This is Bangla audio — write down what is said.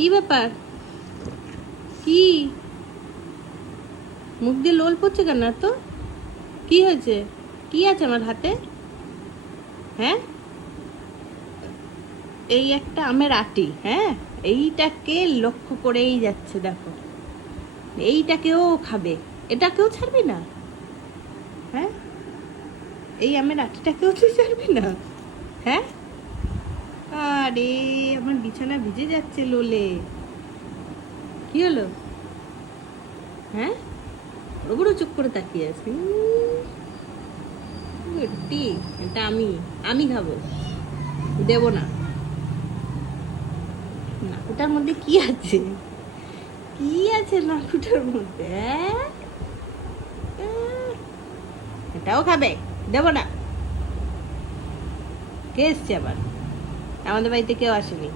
কি ব্যাপার? কি মুখ দিয়ে লোল পড়ছে কেন? তো কি হয়েছে? কি আছে আমার হাতে? হ্যাঁ, এই একটা আমের আটি। হ্যাঁ, এইটাকে লক্ষ্য করেই যাচ্ছে, দেখো। এইটাকেও খাবে, এটাকেও ছাড়বি না? হ্যাঁ, এই আমের আটিটাকেও তুই ছাড়বি না? হ্যাঁ, আরে আমার বিছানা ভিজে যাচ্ছে লোলে। কি হলো? হ্যাঁ, বড় বড় চোখ করে তাকিয়ে আছে। সত্যি, এটা আমি আমি খাবো, দেবো না। নাকুটার মধ্যে কি আছে? কি আছে নাকুটার মধ্যে? এটাও খাবে, দেবো না। কে এসছে আবার? আমাদের বাড়িতে কেউ আসেনি।